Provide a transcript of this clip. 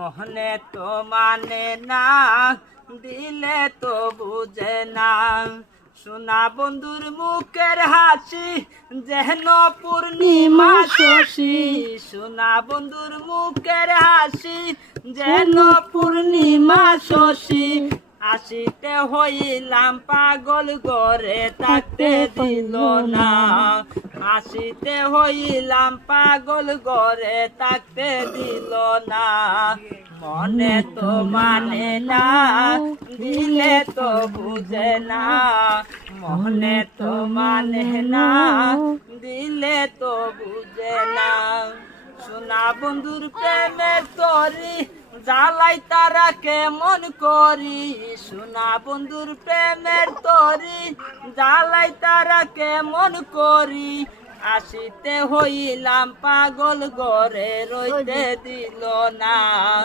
মোহনে তো মানে না, দিলে তো বুঝে না। সোনা বন্ধুর মুখের হাসি যেন পূর্ণিমা শশী। সোনা বন্ধুর মুখের হাসি যেন পূর্ণিমা শশী। আসিতে হইলাম পাগল ঘরে থাকতে দিল না। আসিতে হইলাম পাগল ঘরে থাকতে দিল না। মনে তো মানে না, দিলে তো বুঝে না। মনে তো মানে না, দিলে তো বুঝে না। সোনা বন্ধুর প্রেমের তরি জ্বালাই তারা কেমন করি। সোনা বন্ধুর প্রেমের তরি জ্বালাই তারা কেমন করি। আসিতে হইলাম পাগল ঘরে রইতে দিল না।